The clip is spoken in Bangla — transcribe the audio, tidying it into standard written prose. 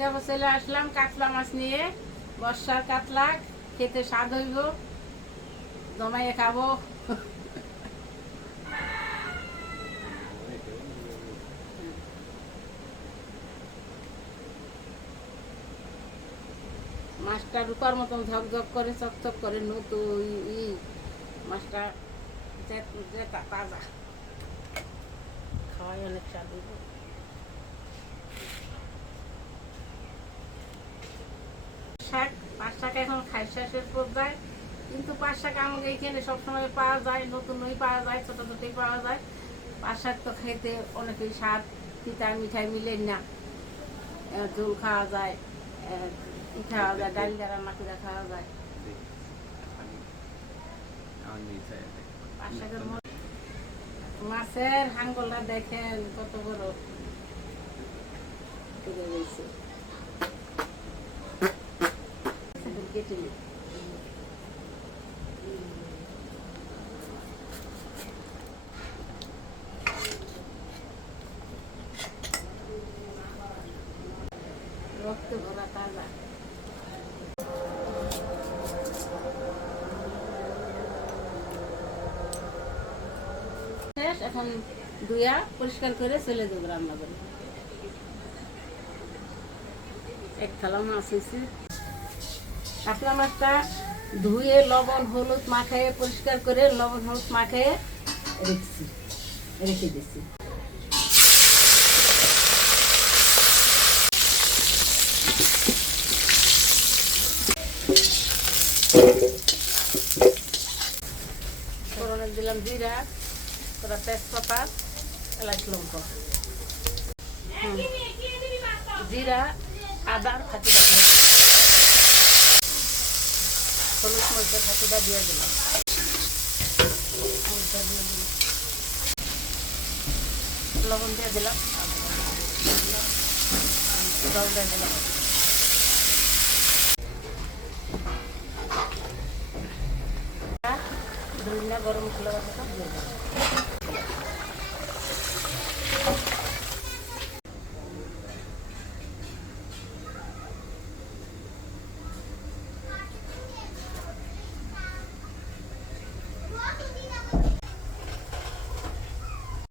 আজকে আবার চলে আসলাম কাতলা মাছ নিয়ে। বর্ষার কাতলা, খেতে স্বাদ হইব, জমাইয়ে খাবো। মাছটা রূপার মতন ঝকঝক করে, চকচক করে, নতুন মাছটা তাজা, খাওয়াই অনেক স্বাদ হইব। শাক, পাঁচ শাক এখন খাই শেষের পর্যায়ে, কিন্তু পাঁচ শাক আমাকে এইখানে সবসময় পাওয়া যায়, নতুনই পাওয়া যায়, ছোটো ছোটোই পাওয়া যায়। পাঁচ শাক তো খেতে অনেকই স্বাদ, তিতা মিঠাই মিলে না, ঝোল খাওয়া যায়, খাওয়া যায়, ডাল দ্বারা মাটি খাওয়া যায়। পাঁচ শাকের মাছের হাঙ্গলটা দেখেন কত বড় কেটে রক্ত ভরা তাজা। এখন ধুয়া পরিষ্কার করে চলে দেবো রান্না করে। এক থালা মাছ হয়েছে। কাতলা মাছটা ধুয়ে লবণ হলুদ মাখিয়ে, পরিষ্কার করে লবণ হলুদ মাখিয়ে রেখে দিচ্ছি। ফোড়নে দিলাম জিরা, তেজপাতা, এলাচ, লঙ্কা, জিরা, আদা, ফাঁকিটা দিয়ে দিলাম, হলুদ মরিচের ফাঁকিটা দিয়ে দিলাম, লবণ দিয়ে দিলাম, জল দিয়ে দিলাম। ধনিয়া, গরম মশলা দিয়ে দিলাম।